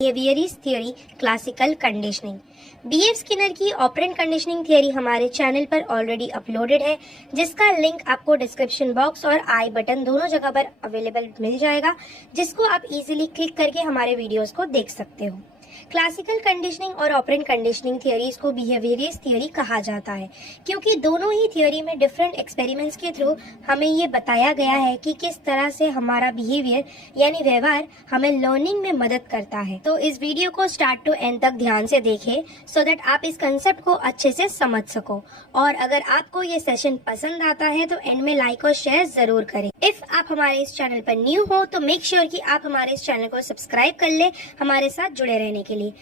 Behaviourist theory classical conditioning. BF Skinner की operant conditioning theory हमारे channel पर already uploaded है, जिसका लिंक आपको डिस्क्रिप्शन बॉक्स और आई बटन दोनों जगह पर अवेलेबल मिल जाएगा, जिसको आप इजीली क्लिक करके हमारे वीडियोस को देख सकते हो। क्लासिकल कंडीशनिंग और ऑपरेंट कंडीशनिंग थियरीज को बिहेवियरिस्ट थियरी कहा जाता है, क्योंकि दोनों ही थियरी में डिफरेंट एक्सपेरिमेंट्स के थ्रू हमें ये बताया गया है कि किस तरह से हमारा बिहेवियर यानी व्यवहार हमें लर्निंग में मदद करता है। तो इस वीडियो को स्टार्ट टू एंड तक ध्यान से देखें, सो दैट आप इस कंसेप्ट को अच्छे से समझ सको। और अगर आपको ये सेशन पसंद आता है तो एंड में लाइक और शेयर जरूर करें। इफ आप हमारे इस चैनल पर न्यू हो तो मेक श्योर कि आप हमारे इस चैनल को सब्सक्राइब कर ले हमारे साथ जुड़े रहने के लिए।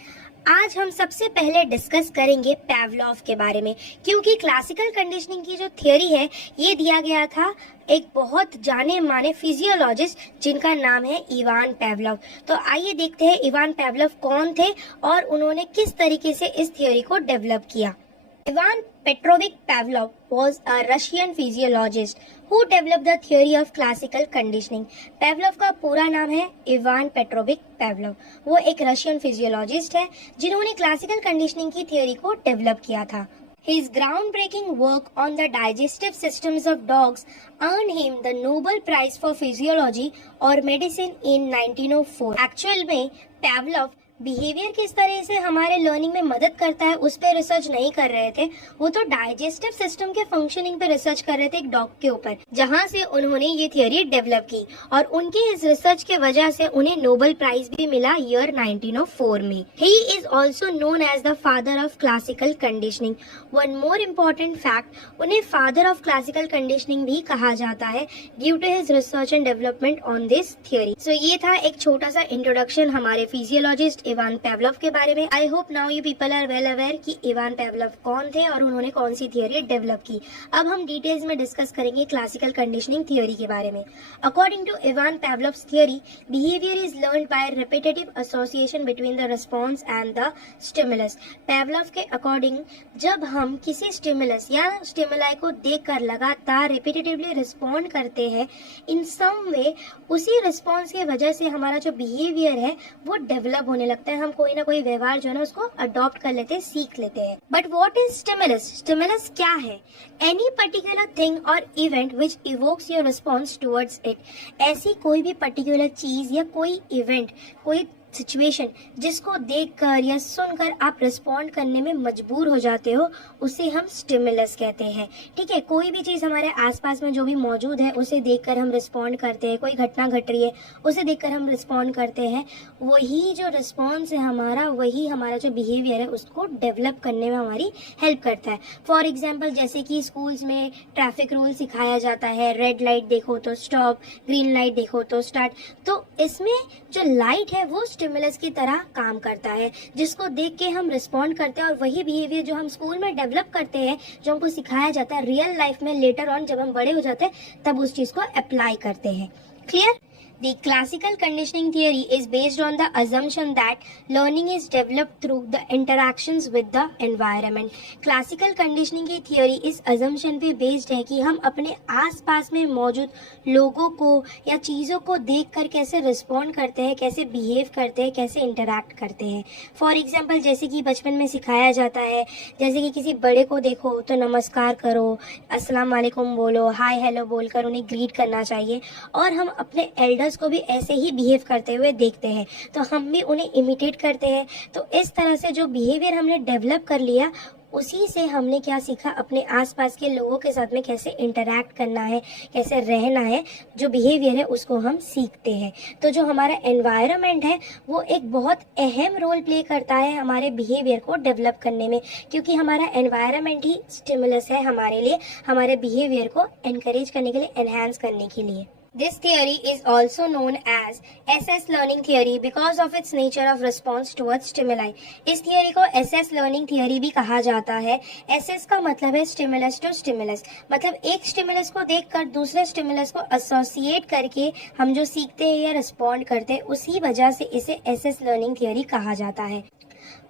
आज हम सबसे पहले डिस्कस करेंगे पैवलोव के बारे में, क्योंकि क्लासिकल कंडीशनिंग की जो थियरी है ये दिया गया था एक बहुत जाने माने फिजियोलॉजिस्ट जिनका नाम है इवान पैवलोव। तो आइए देखते हैं इवान पैवलोव कौन थे और उन्होंने किस तरीके से इस थियरी को डेवलप किया। Ivan Petrovich Pavlov was a Russian physiologist who developed the theory of classical conditioning. Pavlov का पूरा नाम है इवान पेट्रोविक पैवलोव। वो एक रशियन फिजियोलॉजिस्ट है जिन्होंने क्लासिकल कंडीशनिंग की थियोरी को डेवलप किया था। His groundbreaking work on the digestive systems of dogs earned him the Nobel Prize for Physiology or Medicine in 1904. Actual में पैवलोव बिहेवियर किस तरह से हमारे लर्निंग में मदद करता है उस पर रिसर्च नहीं कर रहे थे, वो तो डाइजेस्टिव सिस्टम के फंक्शनिंग पे रिसर्च कर रहे थे एक डॉग के ऊपर, जहां से उन्होंने ये थियरी डेवलप की और उनके इस रिसर्च के वजह से उन्हें नोबेल प्राइज भी मिला ईयर 1904 में। He is also known as the father of classical conditioning. One more important fact, उन्हें फादर ऑफ क्लासिकल कंडीशनिंग भी कहा जाता है due to his research and development on this theory. So ये था एक छोटा सा इंट्रोडक्शन हमारे फिजियोलॉजिस्ट इवान पैवलोव के बारे में। I hope now you people are well aware कि इवान पैवलोव कौन थे और उन्होंने कौन सी थियरी डेवलप की। अब हम डिटेल्स में डिस्कस करेंगे क्लासिकल कंडीशनिंग थियरी के बारे में। According to Ivan Pavlov's theory, behaviour is learned by repetitive association between the response and the stimulus. Pavlov के अकॉर्डिंग जब हम किसी स्टिमुलस या स्टिमुलाई को देखकर लगातार रिपीटेटिवली रिस्पॉन्ड करते हैं इन सम वे, उसी रिस्पॉन्स की वजह से हमारा जो बिहेवियर है वो डेवलप होने लगता है। हम कोई ना कोई व्यवहार जो है ना उसको अडॉप्ट कर लेते हैं, सीख लेते हैं। But what is stimulus? Stimulus क्या है? एनी पर्टिकुलर थिंग और event which evokes your response towards it. ऐसी कोई भी पर्टिकुलर चीज या कोई इवेंट, कोई सिचुएशन जिसको देखकर या सुनकर आप रिस्पॉन्ड करने में मजबूर हो जाते हो, उसे हम स्टिमुलस कहते हैं। ठीक है, कोई भी चीज हमारे आसपास में जो भी मौजूद है उसे देखकर हम रिस्पॉन्ड करते हैं। कोई घटना घट रही है उसे देखकर हम रिस्पॉन्ड करते हैं। वही जो रिस्पॉन्स है हमारा, वही हमारा जो बिहेवियर है उसको डेवलप करने में हमारी हेल्प करता है। फॉर एग्जाम्पल, जैसे कि स्कूल्स में ट्रैफिक रूल सिखाया जाता है, रेड लाइट देखो तो स्टॉप, ग्रीन लाइट देखो तो स्टार्ट। तो इसमें जो लाइट है वो स्टिमुलस की तरह काम करता है, जिसको देख के हम रिस्पॉन्ड करते हैं और वही बिहेवियर जो हम स्कूल में डेवलप करते हैं, जो हमको सिखाया जाता है, रियल लाइफ में लेटर ऑन जब हम बड़े हो जाते हैं तब उस चीज को अप्लाई करते हैं। Clear? The classical conditioning theory is based on the assumption that learning is developed through the interactions with the environment. Classical conditioning की theory इस assumption पे based है कि हम अपने आसपास में मौजूद लोगों को या चीज़ों को देखकर कैसे respond करते हैं, कैसे behave करते हैं, कैसे interact करते हैं। For example, जैसे कि बचपन में सिखाया जाता है, जैसे कि किसी बड़े को देखो तो नमस्कार करो, अस्सलाम वालेकुम बोलो, हाय हेलो बोलकर उन्हें ग्रीट करना चाहिए, और हम अपने एल्डर को भी ऐसे ही बिहेव करते हुए देखते हैं तो हम भी उन्हें इमिटेट करते हैं। तो इस तरह से जो बिहेवियर हमने डेवलप कर लिया, उसी से हमने क्या सीखा, अपने आसपास के लोगों के साथ में कैसे इंटरैक्ट करना है, कैसे रहना है, जो बिहेवियर है उसको हम सीखते हैं। तो जो हमारा एनवायरनमेंट है वो एक बहुत अहम रोल प्ले करता है हमारे बिहेवियर को डेवलप करने में, क्योंकि हमारा एनवायरनमेंट ही स्टिमुलस है हमारे लिए, हमारे बिहेवियर को एनकरेज करने के लिए, एनहांस करने के लिए। This theory is also known as SS learning theory because of its nature of response towards stimuli. इस theory को SS learning theory भी कहा जाता है। SS का मतलब है stimulus to stimulus, मतलब एक stimulus को देखकर दूसरे stimulus को associate करके हम जो सीखते हैं या respond करते हैं, उसी वजह से इसे SS learning theory कहा जाता है।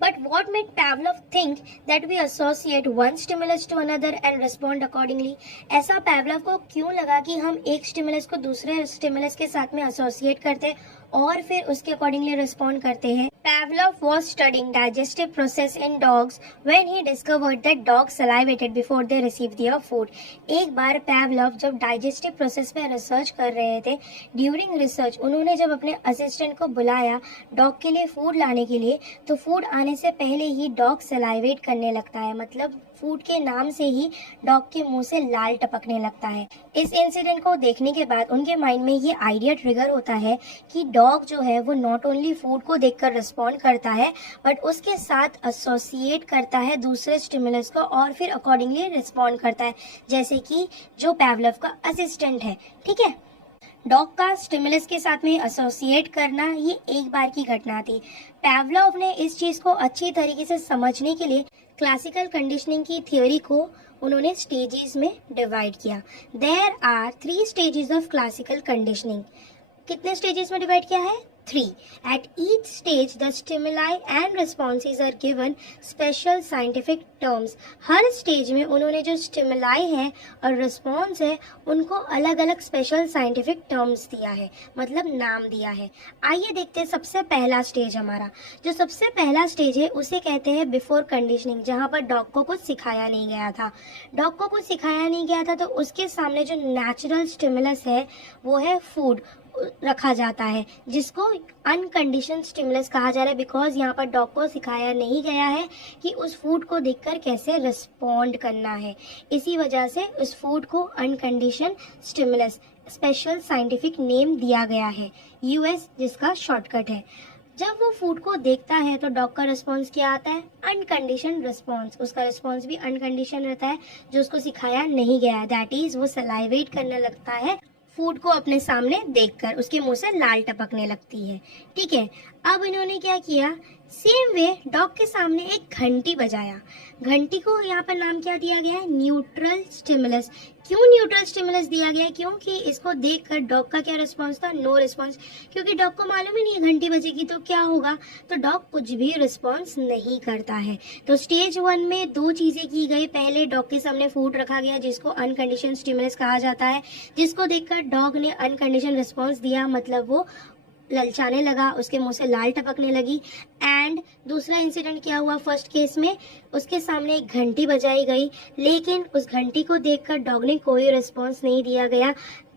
But what made Pavlov think that we associate one stimulus to another and respond accordingly? ऐसा Pavlov को क्यों लगा कि हम एक स्टिमुलस को दूसरे स्टिमुलस के साथ में एसोसिएट करते हैं और फिर उसके अकॉर्डिंगली रिस्पॉन्ड करते हैं। Pavlov was studying digestive process in dogs when he discovered that dogs salivated before they received their food. एक बार Pavlov जब डाइजेस्टिव प्रोसेस पे रिसर्च कर रहे थे, ड्यूरिंग रिसर्च उन्होंने जब अपने असिस्टेंट को बुलाया डॉग के लिए फूड लाने के लिए, तो फूड आने से पहले ही डॉग सलाइवेट करने लगता है। मतलब फूड के नाम से ही डॉग के मुंह से लाल टपकने लगता है। इस इंसिडेंट को देखने के बाद उनके माइंड में ये आइडिया ट्रिगर होता है कि डॉग जो है वो नॉट ओनली फूड को देखकर रिस्पॉन्ड करता है बट उसके साथ एसोसिएट करता है दूसरे स्टिमुलस को और फिर अकॉर्डिंगली रिस्पॉन्ड करता है, जैसे कि जो पैवलव का असिस्टेंट है। ठीक है, डॉग का स्टिमुलस के साथ में एसोसिएट करना ये एक बार की घटना थी। पैवलव ने इस चीज को अच्छी तरीके से समझने के लिए क्लासिकल कंडीशनिंग की थ्योरी को उन्होंने स्टेजेस में डिवाइड किया। There are 3 stages of classical conditioning. कितने स्टेजेस में डिवाइड किया है? 3. At each stage, the stimuli and responses are given special scientific terms. Her stage में उन्होंने जो स्टिमुलाई है और रिस्पॉन्स है उनको अलग अलग स्पेशल साइंटिफिक टर्म्स दिया है, मतलब नाम दिया है। आइए देखते हैं सबसे पहला स्टेज हमारा। जो सबसे पहला स्टेज है उसे कहते हैं बिफोर कंडीशनिंग, जहाँ पर डॉग को कुछ सिखाया नहीं गया था। डॉग को कुछ सिखाया नहीं गया था तो उसके सामने जो नेचुरल स्टिमुलस है वो है फूड रखा जाता है, जिसको अनकंडीशन स्टिमुलस कहा जा रहा है, बिकॉज यहाँ पर डॉग को सिखाया नहीं गया है कि उस फूड को देखकर कैसे रिस्पॉन्ड करना है। इसी वजह से उस फूड को अनकंडीशन स्टिमुलस स्पेशल साइंटिफिक नेम दिया गया है, यूएस, जिसका शॉर्टकट है। जब वो फूड को देखता है तो डॉग का रिस्पॉन्स क्या आता है? अनकंडीशन रिस्पॉन्स। उसका रिस्पॉन्स भी अनकंडीशन रहता है, जो उसको सिखाया नहीं गया है। दैट इज वो सलाइवेट करने लगता है फूड को अपने सामने देखकर, उसके मुंह से लाल टपकने लगती है। ठीक है, अब इन्होंने क्या किया? सेम वे डॉग के सामने एक घंटी बजाया। घंटी को यहाँ पर नाम क्या दिया गया है? Neutral stimulus. क्यों न्यूट्रल स्टिमुलस दिया गया है? क्योंकि इसको देखकर डॉग का क्या रिस्पॉन्स था? No response. क्योंकि डॉग को मालूम ही नहीं है घंटी बजेगी तो क्या होगा, तो डॉग कुछ भी रिस्पॉन्स नहीं करता है। तो स्टेज 1 में 2 चीजें की गई। पहले डॉग के सामने फूड रखा गया जिसको अनकंडीशन स्टिमुलस कहा जाता है, जिसको देखकर डॉग ने अनकंडीशन रिस्पॉन्स दिया, मतलब वो ललचाने लगा, उसके मुंह से लाल टपकने लगी। एंड दूसरा इंसिडेंट क्या हुआ? फर्स्ट केस में उसके सामने एक घंटी बजाई गई, लेकिन उस घंटी को देखकर डॉग ने कोई रिस्पॉन्स नहीं दिया गया।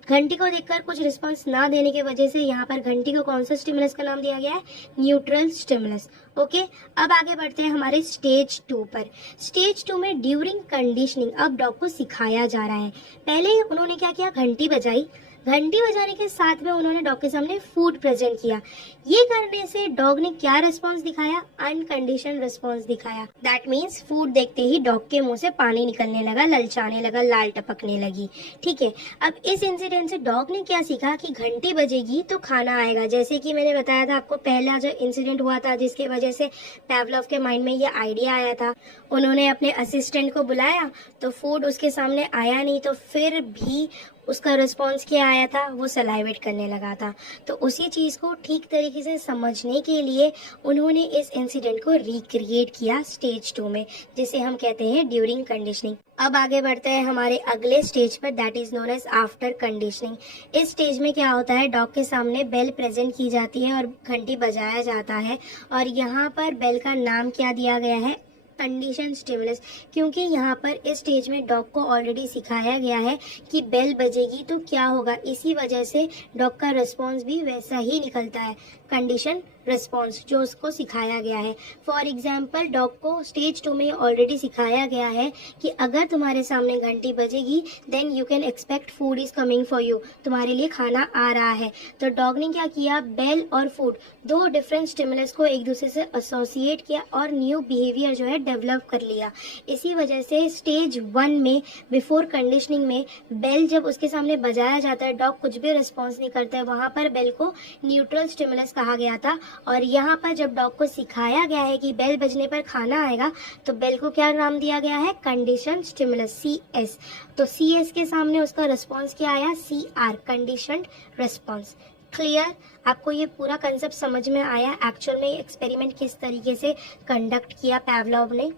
घंटी को देखकर कुछ रिस्पॉन्स ना देने की वजह से यहाँ पर घंटी को कौन सा स्टिमुलस का नाम दिया गया है? Neutral stimulus. ओके, अब आगे बढ़ते हैं हमारे स्टेज 2 पर। स्टेज 2 में ड्यूरिंग कंडीशनिंग अब डॉग को सिखाया जा रहा है। पहले उन्होंने क्या किया? घंटी बजाई। घंटी बजाने के साथ में उन्होंने डॉग के सामने फूड प्रेजेंट किया। ये करने से डॉग ने क्या रिस्पॉन्स दिखाया? अनकंडीशन रिस्पॉन्स दिखाया। दैट मीन्स फूड देखते ही डॉग के मुंह से पानी निकलने लगा, ललचाने लगा, लाल टपकने लगी। ठीक है, अब इस इंसिडेंट से डॉग ने क्या सीखा कि घंटी बजेगी तो खाना आएगा। जैसे कि मैंने बताया था आपको, पहला जो इंसिडेंट हुआ था जिसके वजह से पैवलव के माइंड में ये आइडिया आया था, उन्होंने अपने असिस्टेंट को बुलाया तो फूड उसके सामने आया नहीं, तो फिर भी उसका रिस्पॉन्स क्या आया था? वो सलाइवेट करने लगा था। तो उसी चीज को ठीक तरीके से समझने के लिए उन्होंने इस इंसिडेंट को रिक्रिएट किया स्टेज 2 में, जिसे हम कहते हैं ड्यूरिंग कंडीशनिंग। अब आगे बढ़ते हैं हमारे अगले स्टेज पर, that is known as after conditioning. इस स्टेज में क्या होता है? डॉग के सामने बेल प्रेजेंट की जाती है और घंटी बजाया जाता है, और यहाँ पर बेल का नाम क्या दिया गया है? Condition stimulus. क्योंकि यहाँ पर इस स्टेज में डॉग को ऑलरेडी सिखाया गया है कि बेल बजेगी तो क्या होगा, इसी वजह से डॉग का रिस्पॉन्स भी वैसा ही निकलता है, कंडीशन रिस्पॉन्स, जो उसको सिखाया गया है। फॉर एग्जाम्पल, डॉग को स्टेज 2 में ऑलरेडी सिखाया गया है कि अगर तुम्हारे सामने घंटी बजेगी then you can expect food is coming for you, तुम्हारे लिए खाना आ रहा है। तो डॉग ने क्या किया? बेल और फूड 2 डिफरेंट स्टिमुलस को एक दूसरे से एसोसिएट किया और न्यू बिहेवियर जो है डेवलप कर लिया। इसी वजह से स्टेज 1 में बिफोर कंडीशनिंग में बेल जब उसके सामने बजाया जाता है, डॉग कुछ भी रिस्पॉन्स नहीं करता है, वहां पर बेल को न्यूट्रल स्टिमुलस कहा गया था। और यहाँ पर जब डॉग को सिखाया गया है कि बेल बजने पर खाना आएगा, तो बेल को क्या नाम दिया गया है? Condition stimulus, CS। तो CS के सामने उसका रिस्पॉन्स क्या आया? CR, conditioned response. क्लियर? आपको ये पूरा कंसेप्ट समझ में आया? एक्चुअल में एक्सपेरिमेंट किस तरीके से कंडक्ट किया पैवलव ने।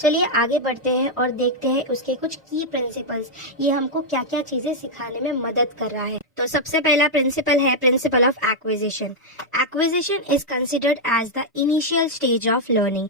चलिए आगे बढ़ते हैं और देखते हैं उसके कुछ की प्रिंसिपल्स, ये हमको क्या क्या चीजें सिखाने में मदद कर रहा है। तो सबसे पहला प्रिंसिपल है principle of acquisition. Acquisition is considered as the initial stage of learning.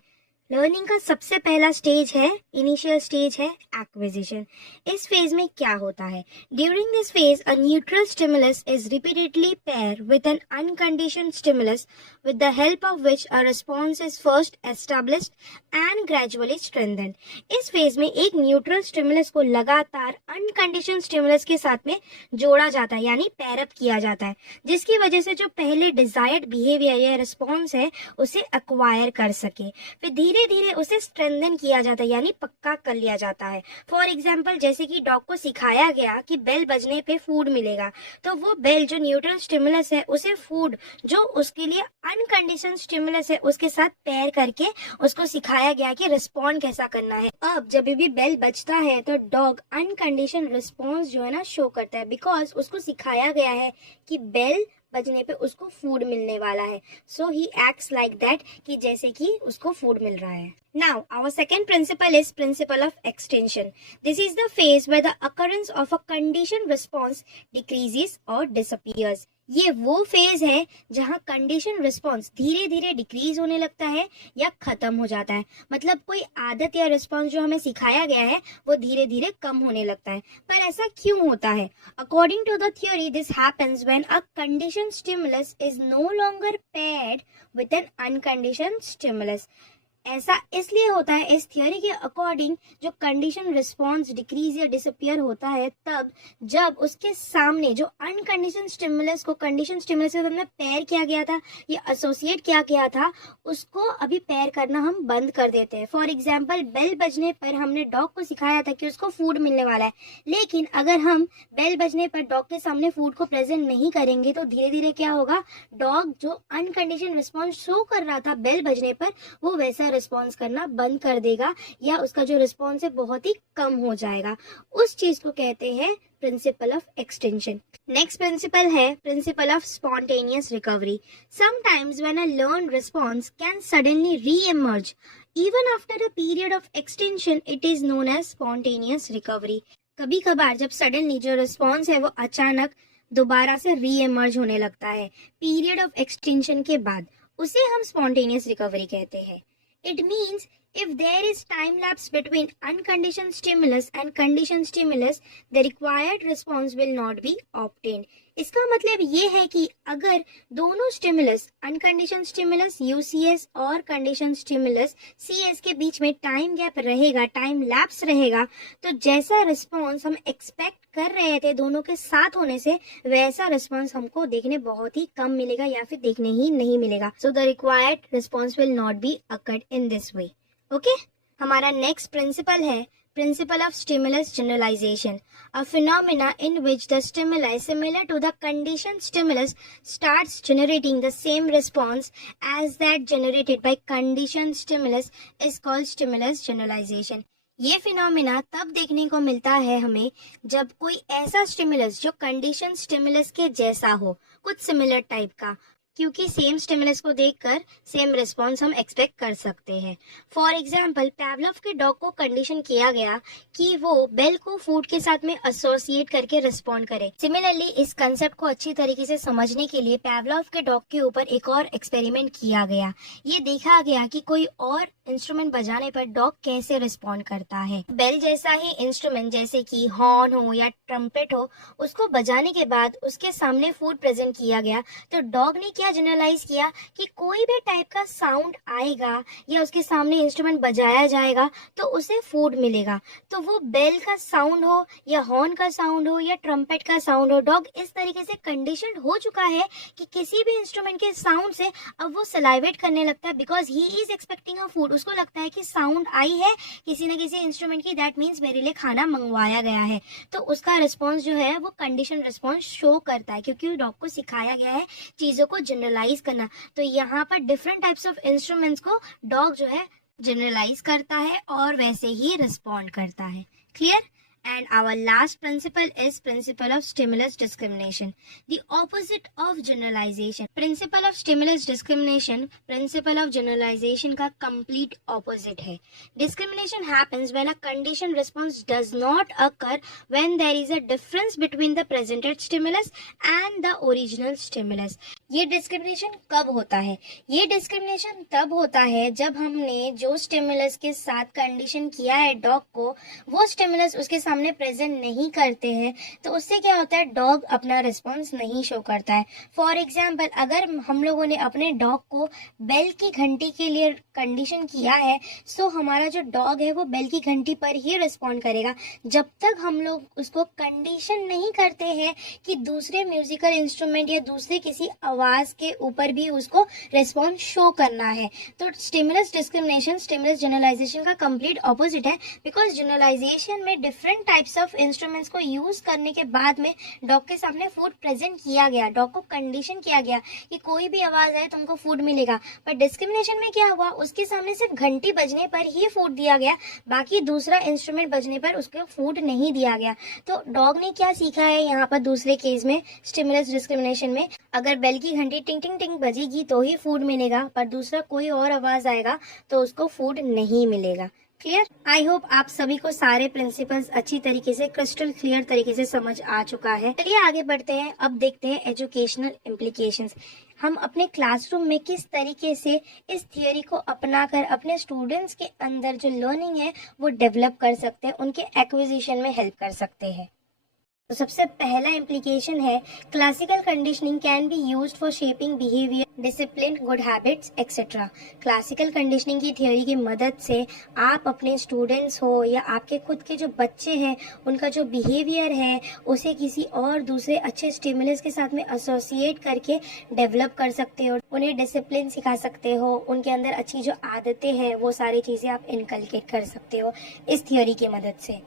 Learning का सबसे पहला स्टेज है, इनिशियल स्टेज है एक्विजिशन। इस फेज में क्या होता है? During this phase a neutral stimulus is repeatedly pair with an unconditioned stimulus with the help of which a response is first established and gradually strengthened। इस phase में एक neutral stimulus को लगातार अनकंडीशनड स्टिमुलस के साथ में जोड़ा जाता है, यानी पेयर अप किया जाता है, जिसकी वजह से जो पहले डिजायर्ड बिहेवियर या रिस्पॉन्स है उसे एक्वायर कर सके। फिर धीरे धीरे उसे स्ट्रेंथन किया जाता है, यानी पक्का कर लिया जाता है। फॉर एग्जाम्पल, जैसे कि डॉग को सिखाया गया कि बेल बजने पे फूड मिलेगा, तो वो बेल जो न्यूट्रल स्टिमुलस है उसे फूड जो उसके लिए अनकंडीशन स्टिमुलस है उसके साथ पेयर करके उसको सिखाया गया कि रिस्पॉन्ड कैसा करना है। अब जब भी बेल बजता है तो डॉग अनकंडीशन रिस्पॉन्स जो है ना शो करता है, बिकॉज उसको सिखाया गया है कि बेल बजने पे उसको फूड मिलने वाला है। सो ही एक्ट्स लाइक दैट कि जैसे कि उसको फूड मिल रहा है। Now, our second principle is principle of extension. This is the phase where the occurrence of a conditioned response decreases or disappears. ये वो फेज है जहाँ कंडीशन रिस्पॉन्स धीरे धीरे डिक्रीज होने लगता है या खत्म हो जाता है। मतलब कोई आदत या रिस्पॉन्स जो हमें सिखाया गया है वो धीरे धीरे कम होने लगता है। पर ऐसा क्यों होता है? According to the theory, this happens when a condition stimulus is no longer paired with an uncondition stimulus. ऐसा इसलिए होता है इस थियोरी के अकॉर्डिंग, जो कंडीशन रिस्पॉन्स डिक्रीज या डिसअपियर होता है तब जब उसके सामने जो अनकंडीशन स्टिमुलस को कंडीशन स्टिमुलस से हमने पेयर किया गया था या एसोसिएट किया गया था, उसको अभी पेयर करना हम बंद कर देते हैं। फॉर एग्जाम्पल, बेल बजने पर हमने डॉग को सिखाया था कि उसको फूड मिलने वाला है, लेकिन अगर हम बेल बजने पर डॉग के सामने फूड को प्रेजेंट नहीं करेंगे तो धीरे धीरे क्या होगा, डॉग जो अनकंडीशन रिस्पॉन्स शो कर रहा था बेल बजने पर वो वैसा रिस्पॉन्स करना बंद कर देगा या उसका जो रिस्पॉन्स है बहुत ही कम हो जाएगा। उस चीज को कहते हैं principle of extension. Next principle है principle of spontaneous recovery. Sometimes when a learn response can suddenly re-emerge even after a period of extension, it is known as spontaneous recovery. कभी कभार जब सडनली जो रिस्पॉन्स है वो अचानक दोबारा से री-इमर्ज होने लगता है पीरियड ऑफ एक्सटेंशन के बाद, उसे हम स्पॉन्टेनियस रिकवरी कहते हैं। It means if there is time lapse between unconditioned stimulus and conditioned stimulus, the required response will not be obtained. इसका मतलब ये है कि अगर दोनों स्टिमुलस अनकंडीशन स्टिमुलस यूसीएस और कंडीशन स्टिमुलस सीएस के बीच में टाइम गैप रहेगा, टाइम लैप्स रहेगा, तो जैसा रिस्पॉन्स हम एक्सपेक्ट कर रहे थे दोनों के साथ होने से, वैसा रिस्पॉन्स हमको देखने बहुत ही कम मिलेगा या फिर देखने ही नहीं मिलेगा। So the required response will not be occurred in this way. Okay, हमारा नेक्स्ट प्रिंसिपल है principle of stimulus generalization, a phenomena in which the stimuli similar to the conditioned stimulus starts generating the same response as that generated by conditioned stimulus is called stimulus generalization। ये phenomena तब देखने को मिलता है हमें जब कोई ऐसा स्टिमुलस जो कंडीशन स्टिमुलस के जैसा हो, कुछ सिमिलर टाइप का, क्योंकि सेम स्टिमुलस को देखकर सेम रिस्पॉन्स हम एक्सपेक्ट कर सकते हैं। फॉर एग्जाम्पल, पैवलोव के डॉग को कंडीशन किया गया कि वो बेल को फूड के साथ में एसोसिएट करके रिस्पॉन्ड करे। सिमिलरली इस कंसेप्ट को अच्छी तरीके से समझने के लिए पैवलोव के डॉग के ऊपर एक और एक्सपेरिमेंट किया गया। ये देखा गया कि कोई और इंस्ट्रूमेंट बजाने पर डॉग कैसे रिस्पॉन्ड करता है। बेल जैसा ही इंस्ट्रूमेंट जैसे कि हॉर्न हो या ट्रम्पेट हो, उसको बजाने के बाद उसके सामने फूड प्रेजेंट किया गया, तो डॉग ने क्या जनरलाइज किया कि कोई भी टाइप का साउंड आएगा या उसके सामने इंस्ट्रूमेंट बजाया जाएगा तो उसे फूड मिलेगा। तो वो बेल का साउंड हो या हॉर्न का साउंड हो या ट्रम्पेट का साउंड हो, डॉग इस तरीके से कंडीशनड हो चुका है कि किसी भी इंस्ट्रूमेंट के साउंड से अब वो सलाइवेट करने लगता है, because he is expecting a food. उसको लगता है कि साउंड आई है किसी न किसी इंस्ट्रूमेंट की, दैट मीन्स मेरे लिए खाना मंगवाया गया है। तो उसका रिस्पॉन्स जो है वो कंडीशन रिस्पॉन्स शो करता है, क्योंकि डॉग को सिखाया गया है चीजों को जनरलाइज करना। तो यहाँ पर डिफरेंट टाइप्स ऑफ इंस्ट्रूमेंट्स को डॉग जो है जनरलाइज करता है और वैसे ही रिस्पॉन्ड करता है। Clear? And our last principle is principle of stimulus discrimination, the opposite of generalization. Principle of stimulus discrimination, principle of generalization का complete opposite है. Discrimination happens when a condition response does not occur when there is a difference between the presented stimulus and the original stimulus. ये discrimination कब होता है? ये discrimination तब होता है जब हमने जो स्टिमुलस के साथ कंडीशन किया है डॉग को, वो स्टिमुलस उसके सामने प्रेजेंट नहीं करते हैं, तो उससे क्या होता है, डॉग अपना रिस्पॉन्स नहीं शो करता है. फॉर एग्जाम्पल, अगर हम लोगों ने अपने डॉग को बेल की घंटी के लिए कंडीशन किया है, सो हमारा जो डॉग है वो बेल की घंटी पर ही रिस्पॉन्ड करेगा. जब तक हम लोग उसको कंडीशन नहीं करते हैं कि दूसरे म्यूजिकल इंस्ट्रूमेंट या दूसरे किसी आवाज के ऊपर भी उसको रिस्पॉन्स शो करना है. तो स्टिमुलस डिस्क्रिमिनेशन स्टिमुलस जनरलाइजेशन का कंप्लीट ऑपोजिट है, बिकॉज जनरलाइजेशन में डिफरेंट टाइप्स ऑफ इंस्ट्रूमेंट्स को यूज करने के बाद में डॉग के सामने फूड प्रेजेंट किया गया, डॉग को कंडीशन किया गया कि कोई भी आवाज आए तुमको फूड मिलेगा. पर डिस्क्रिमिनेशन में क्या हुआ, उसके सामने सिर्फ घंटी बजने पर ही फूड दिया गया, बाकी दूसरा इंस्ट्रूमेंट बजने पर उसको फूड नहीं दिया गया. तो डॉग ने क्या सीखा है यहाँ पर दूसरे केस में स्टिमुलस डिस्क्रिमिनेशन में, अगर बेल की घंटी टिंग टिंग टिंग बजेगी तो ही फूड मिलेगा, पर दूसरा कोई और आवाज आएगा तो उसको फूड नहीं मिलेगा. क्लियर? आई होप आप सभी को सारे प्रिंसिपल्स अच्छी तरीके से क्रिस्टल क्लियर तरीके से समझ आ चुका है. चलिए आगे बढ़ते हैं. अब देखते हैं एजुकेशनल इम्प्लीकेशंस. हम अपने क्लासरूम में किस तरीके से इस थियोरी को अपनाकर अपने स्टूडेंट्स के अंदर जो लर्निंग है वो डेवलप कर सकते हैं, उनके एक्विजिशन में हेल्प कर सकते हैं. तो सबसे पहला इम्प्लीकेशन है, classical conditioning can be used for shaping behaviour, discipline, good habits etcetera. Classical conditioning की थ्योरी की मदद से आप अपने स्टूडेंट्स हो या आपके खुद के जो बच्चे हैं उनका जो बिहेवियर है उसे किसी और दूसरे अच्छे स्टिमुलस के साथ में एसोसिएट करके डेवलप कर सकते हो. उन्हें डिसिप्लिन सिखा सकते हो, उनके अंदर अच्छी जो आदतें हैं वो सारी चीजें आप इनकलकेट कर सकते हो इस थ्योरी की मदद से.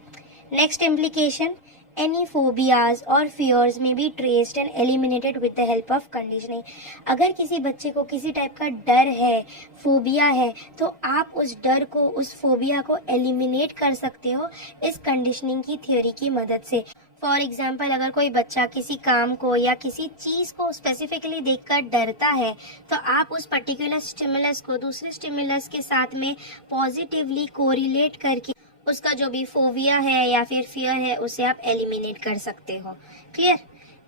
Next implication, any phobias or fears may be traced and eliminated with the help of conditioning. अगर किसी बच्चे को किसी टाइप का डर है, फोबिया है, तो आप उस डर को, उस फोबिया को एलिमिनेट कर सकते हो इस कंडीशनिंग की थ्योरी की मदद से. फॉर एग्जाम्पल, अगर कोई बच्चा किसी काम को या किसी चीज को स्पेसिफिकली देखकर डरता है, तो आप उस पर्टिकुलर स्टिमुलस को दूसरे स्टिमुलस के साथ में पॉजिटिवली कोरिलेट करके उसका जो भी फोबिया है या फिर फियर है उसे आप एलिमिनेट कर सकते हो. Clear?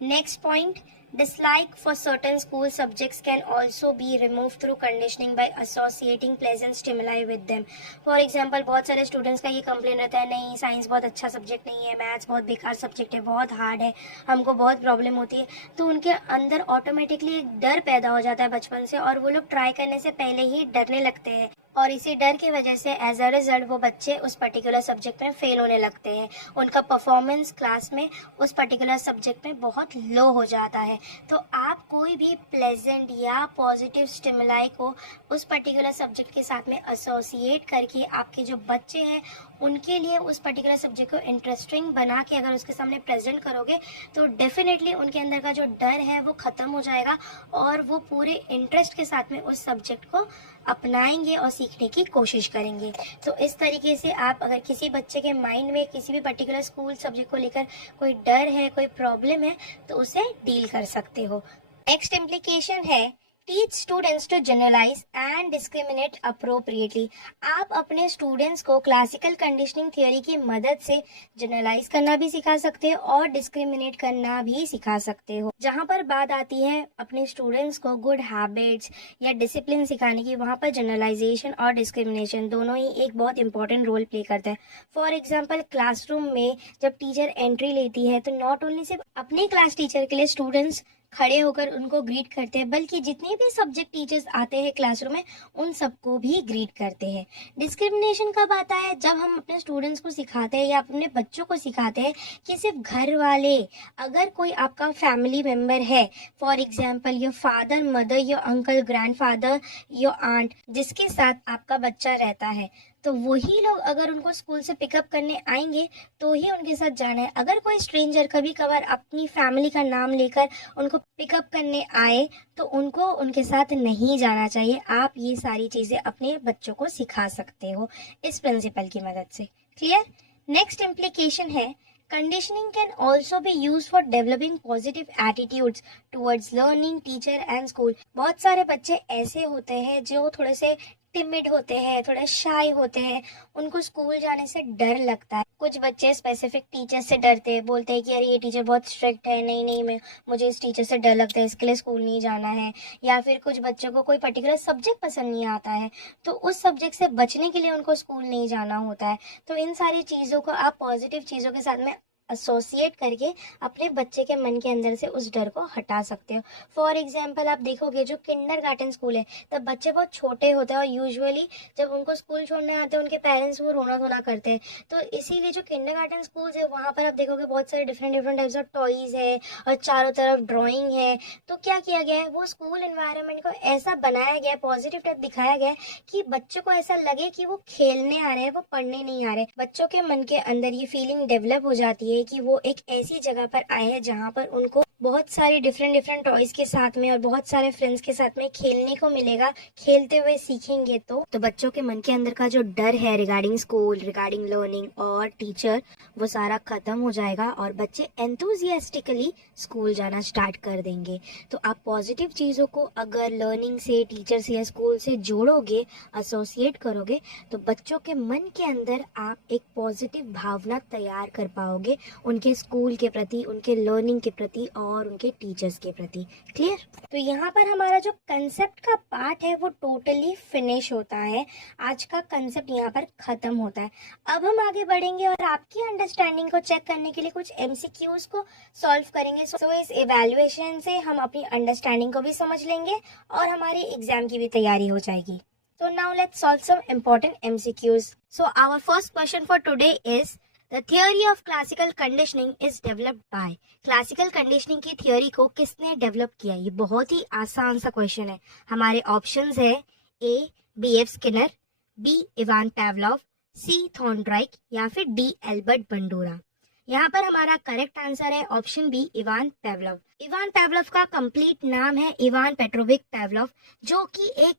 Next point, dislike for certain school subjects can also be removed through conditioning by associating pleasant stimuli with them. For example, बहुत सारे स्टूडेंट्स का ये कंप्लेन रहता है, नहीं साइंस बहुत अच्छा सब्जेक्ट नहीं है, मैथ्स बहुत बेकार सब्जेक्ट है, बहुत हार्ड है, हमको बहुत प्रॉब्लम होती है. तो उनके अंदर ऑटोमेटिकली एक डर पैदा हो जाता है बचपन से, और वो लोग ट्राई करने से पहले ही डरने लगते हैं, और इसी डर की वजह से एज अ रिजल्ट वो बच्चे उस पर्टिकुलर सब्जेक्ट में फेल होने लगते हैं. उनका परफॉर्मेंस क्लास में उस पर्टिकुलर सब्जेक्ट में बहुत लो हो जाता है. तो आप कोई भी प्लेजेंट या पॉजिटिव स्टिमुलाई को उस पर्टिकुलर सब्जेक्ट के साथ में एसोसिएट करके आपके जो बच्चे हैं उनके लिए उस पर्टिकुलर सब्जेक्ट को इंटरेस्टिंग बना के अगर उसके सामने प्रेजेंट करोगे, तो डेफिनेटली उनके अंदर का जो डर है वो खत्म हो जाएगा और वो पूरे इंटरेस्ट के साथ में उस सब्जेक्ट को अपनाएंगे और सीखने की कोशिश करेंगे. तो इस तरीके से आप अगर किसी बच्चे के माइंड में किसी भी पर्टिकुलर स्कूल सब्जेक्ट को लेकर कोई डर है, कोई प्रॉब्लम है, तो उसे डील कर सकते हो. नेक्स्ट इम्प्लीकेशन है, teach students to generalise and discriminate appropriately. आप अपने स्टूडेंट्स को क्लासिकल कंडीशनिंग थ्योरी की मदद से जनरलाइज करना भी सिखा सकते हो और डिस्क्रिमिनेट करना भी सिखा सकते हो. जहाँ पर बात आती है अपने स्टूडेंट्स को गुड हैबिट्स या डिसिप्लिन सिखाने की, वहाँ पर जनरलाइजेशन और डिस्क्रिमिनेशन दोनों ही एक बहुत इंपॉर्टेंट रोल प्ले करता है. फॉर एग्जाम्पल, क्लासरूम में जब टीचर एंट्री लेती है तो नॉट ओनली सिर्फ अपने क्लास टीचर के लिए स्टूडेंट्स खड़े होकर उनको ग्रीट करते हैं, बल्कि जितने भी सब्जेक्ट टीचर्स आते हैं क्लासरूम में उन सबको भी ग्रीट करते हैं. डिस्क्रिमिनेशन कब आता है? जब हम अपने स्टूडेंट्स को सिखाते हैं या अपने बच्चों को सिखाते हैं कि सिर्फ घर वाले, अगर कोई आपका फैमिली मेंबर है, for example your father, mother, your uncle, grandfather, your aunt, जिसके साथ आपका बच्चा रहता है, तो वही लोग अगर उनको स्कूल से पिकअप करने आएंगे तो ही उनके साथ जाना है. अगर कोई स्ट्रेंजर कभी कभार अपनी फैमिली का नाम लेकर उनको पिकअप करने आए तो उनको उनके साथ नहीं जाना चाहिए. आप ये सारी चीजें अपने बच्चों को सिखा सकते हो इस प्रिंसिपल की मदद से. क्लियर? नेक्स्ट इम्प्लीकेशन है conditioning can also be use for developing positive attitudes towards learning teacher and school. बहुत सारे बच्चे ऐसे होते हैं जो थोड़े से टिमिड होते हैं, थोड़े शाय होते हैं, उनको स्कूल जाने से डर लगता है। कुछ बच्चे स्पेसिफिक टीचर से डरते हैं, बोलते हैं कि अरे ये टीचर बहुत स्ट्रिक्ट है, नहीं नहीं मैं मुझे इस टीचर से डर लगता है, इसके लिए स्कूल नहीं जाना है। या फिर कुछ बच्चों को कोई पर्टिकुलर सब्जेक्ट पसंद नहीं आता है, तो उस सब्जेक्ट से बचने के लिए उनको स्कूल नहीं जाना होता है। तो इन सारी चीज़ों को आप पॉजिटिव चीज़ों के साथ में एसोसिएट करके अपने बच्चे के मन के अंदर से उस डर को हटा सकते हो। फॉर एग्जाम्पल आप देखोगे जो किंडरगार्टन स्कूल है, तब बच्चे बहुत छोटे होते हैं और यूजुअली जब उनको स्कूल छोड़ने आते हैं उनके पेरेंट्स वो रोना धोना करते हैं। तो इसीलिए जो किंडरगार्टन स्कूल है वहाँ पर आप देखोगे बहुत सारे different different types of toys है और चारों तरफ ड्राइंग है। तो क्या किया गया है, वो स्कूल एनवायरनमेंट को ऐसा बनाया गया है, पॉजिटिव टाइप दिखाया गया है कि बच्चों को ऐसा लगे कि वो खेलने आ रहे हैं, वो पढ़ने नहीं आ रहे। बच्चों के मन के अंदर ये फीलिंग डेवलप हो जाती है कि वो एक ऐसी जगह पर आए हैं जहाँ पर उनको बहुत सारी डिफरेंट डिफरेंट टॉयज के साथ में और बहुत सारे फ्रेंड्स के साथ में खेलने को मिलेगा। खेलते हुए सीखेंगे तो बच्चों के मन के अंदर का जो डर है रिगार्डिंग स्कूल, रिगार्डिंग लर्निंग और टीचर, वो सारा खत्म हो जाएगा और बच्चे एंथुजियास्टिकली स्कूल जाना स्टार्ट कर देंगे। तो आप पॉजिटिव चीज़ों को अगर लर्निंग से, टीचर से या स्कूल से जोड़ोगे, एसोसिएट करोगे, तो बच्चों के मन के अंदर आप एक पॉजिटिव भावना तैयार कर पाओगे उनके स्कूल के प्रति, उनके लर्निंग के प्रति और उनके टीचर्स के प्रति। क्लियर? तो यहाँ पर हमारा जो कंसेप्ट का पार्ट है वो टोटली फिनिश होता है। आज का कंसेप्ट यहाँ पर खत्म होता है। अब हम आगे बढ़ेंगे और आपकी अंडरस्टैंडिंग को चेक करने के लिए कुछ एमसीक्यूज को सॉल्व करेंगे। सो इस इवैल्यूएशन से हम अपनी अंडरस्टैंडिंग को भी समझ लेंगे और हमारी एग्जाम की भी तैयारी हो जाएगी। So now let's solve some important MCQs. So our first question for today is the theory of classical conditioning is developed by. Classical conditioning की theory को किसने डेवलप किया? ये बहुत ही आसान सा क्वेश्चन है। हमारे ऑप्शंस है A. B.F. Skinner, B. Ivan Pavlov, C. Thorndike या फिर D. Albert Bandura. यहाँ पर हमारा करेक्ट आंसर है option B, Ivan Pavlov. Ivan Pavlov का कंप्लीट नाम है इवान पेट्रोविच पावलोव, जो कि एक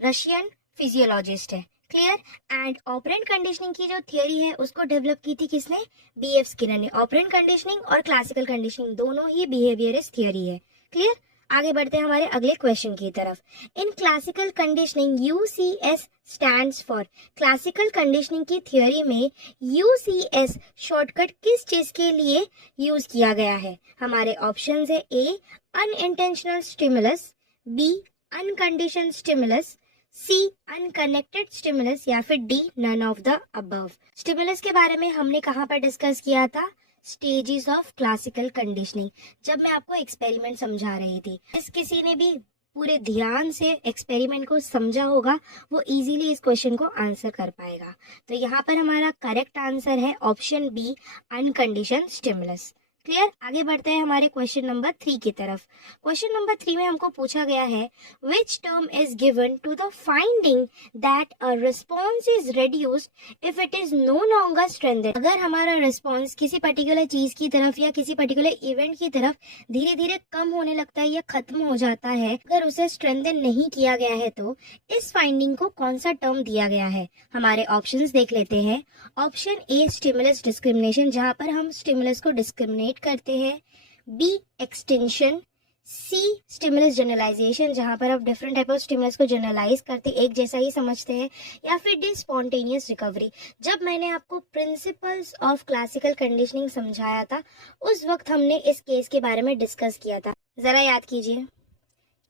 रशियन फिजियोलॉजिस्ट है। क्लियर? एंड ऑपरेंट कंडीशनिंग की जो थियरी है उसको डेवलप की थी किसने? बीएफ स्किनर ने। ऑपरेंट कंडीशनिंग और क्लासिकल कंडीशनिंग दोनों ही बिहेवियरिस्ट थियरी है। क्लियर? आगे बढ़ते हैं हमारे अगले क्वेश्चन की तरफ। In classical conditioning UCS stands for. Classical conditioning की थियरी में यूसीएस शॉर्टकट किस चीज के लिए यूज किया गया है? हमारे ऑप्शंस है A. Unintentional stimulus, B. Unconditioned stimulus, C. Unconnected stimulus या फिर D. None of the above. Stimulus के बारे में हमने कहाँ पर डिस्कस किया था? स्टेजेस ऑफ क्लासिकल कंडीशनिंग, जब मैं आपको एक्सपेरिमेंट समझा रही थी। इस किसी ने भी पूरे ध्यान से एक्सपेरिमेंट को समझा होगा वो इजीली इस क्वेश्चन को आंसर कर पाएगा। तो यहाँ पर हमारा करेक्ट आंसर है option B, unconditioned stimulus. Clear? आगे बढ़ते हैं हमारे क्वेश्चन नंबर 3 की तरफ। क्वेश्चन नंबर 3 में हमको पूछा गया है which term is given to the finding that a response is reduced if it is no longer strengthened. अगर हमारा रिस्पॉन्स किसी पर्टिकुलर चीज की तरफ या किसी पर्टिकुलर इवेंट की तरफ धीरे धीरे कम होने लगता है या खत्म हो जाता है, अगर उसे स्ट्रेंथन नहीं किया गया है, तो इस फाइंडिंग को कौन सा टर्म दिया गया है? हमारे ऑप्शंस देख लेते हैं। ऑप्शन ए, स्टिमुलस डिस्क्रिमिनेशन, जहां पर हम स्टिमुलस को डिस्क्रिमिनेट करते हैं। B, extension. C, stimulus generalization, जहां पर आप डिफरेंट टाइप ऑफ स्टिमुलस को जनरलाइज करते एक जैसा ही समझते हैं। या फिर डी, स्पॉन्टेनियस रिकवरी। जब मैंने आपको प्रिंसिपल्स ऑफ क्लासिकल कंडीशनिंग समझाया था उस वक्त हमने इस केस के बारे में डिस्कस किया था, जरा याद कीजिए।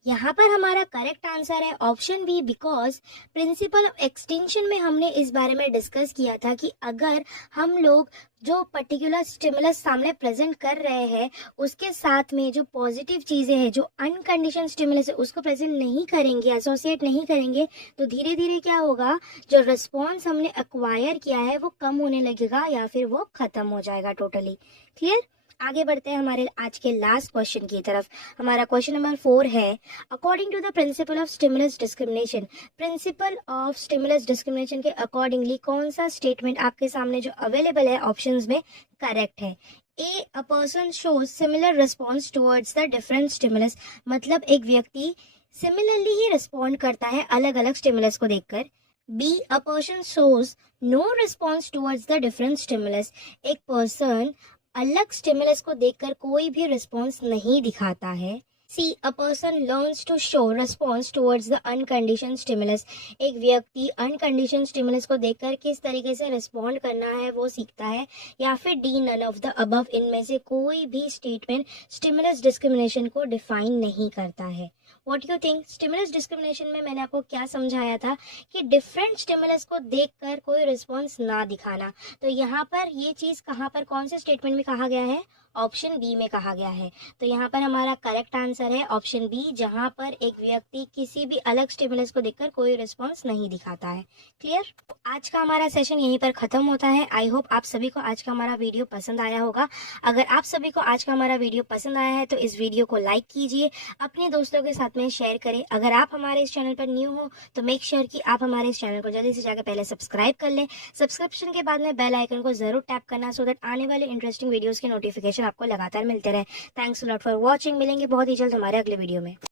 यहाँ पर हमारा करेक्ट आंसर है option B, because principle of extension में हमने इस बारे में डिस्कस किया था कि अगर हम लोग जो पर्टिकुलर स्टिमुलस सामने प्रेजेंट कर रहे हैं उसके साथ में जो पॉजिटिव चीजें हैं, जो अनकंडीशन स्टिमुलस है, उसको प्रेजेंट नहीं करेंगे, एसोसिएट नहीं करेंगे, तो धीरे धीरे क्या होगा, जो रिस्पॉन्स हमने एक्वायर किया है वो कम होने लगेगा या फिर वो खत्म हो जाएगा टोटली। क्लियर? आगे बढ़ते हैं हमारे आज के लास्ट क्वेश्चन की तरफ। हमारा क्वेश्चन नंबर 4 है according to the principle of stimulus discrimination. Principle of stimulus discrimination के अकॉर्डिंगली कौन सा स्टेटमेंट आपके सामने जो अवेलेबल है ऑप्शंस में करेक्ट है? A, a person shows similar response towards the different stimulus, मतलब एक व्यक्ति सिमिलरली ही रिस्पॉन्ड करता है अलग अलग स्टिमुलस को देखकर। B, a person shows no response towards the different stimulus. एक पर्सन अलग स्टिमुलस को देखकर कोई भी रिस्पॉन्स नहीं दिखाता है. C, a person learns to show response towards the uncondition stimulus. एक व्यक्ति अनकंडीशन स्टिमुलस को देखकर किस तरीके से रिस्पॉन्ड करना है वो सीखता है. या फिर D, none of the above. इनमें से कोई भी स्टेटमेंट स्टिमुलस डिस्क्रिमिनेशन को डिफाइन नहीं करता है. What you think? Stimulus discrimination में मैंने आपको क्या समझाया था कि डिफरेंट स्टिमुलस को देखकर कोई रिस्पॉन्स ना दिखाना. तो यहाँ पर ये चीज़ कहाँ पर, कौन से स्टेटमेंट में कहा गया है? ऑप्शन बी में कहा गया है. तो यहाँ पर हमारा करेक्ट आंसर है ऑप्शन बी, जहाँ पर एक व्यक्ति किसी भी अलग स्टिमुलस को देखकर कोई रिस्पॉन्स नहीं दिखाता है. क्लियर? आज का हमारा सेशन यहीं पर खत्म होता है. आई होप आप सभी को आज का हमारा वीडियो पसंद आया होगा. अगर आप सभी को आज का हमारा वीडियो पसंद आया है तो इस वीडियो को लाइक कीजिए, अपने दोस्तों के साथ में शेयर करें. अगर आप हमारे इस चैनल पर न्यू हो तो मेक श्योर कि आप हमारे इस चैनल को जल्दी से जाकर पहले सब्सक्राइब कर लें. सब्सक्रिप्शन के बाद में बेल आइकन को जरूर टैप करना, सो दैट आने वाले इंटरेस्टिंग वीडियोस के नोटिफिकेशन आपको लगातार मिलते रहे. Thanks a lot for watching. मिलेंगे बहुत ही जल्द हमारे अगले वीडियो में.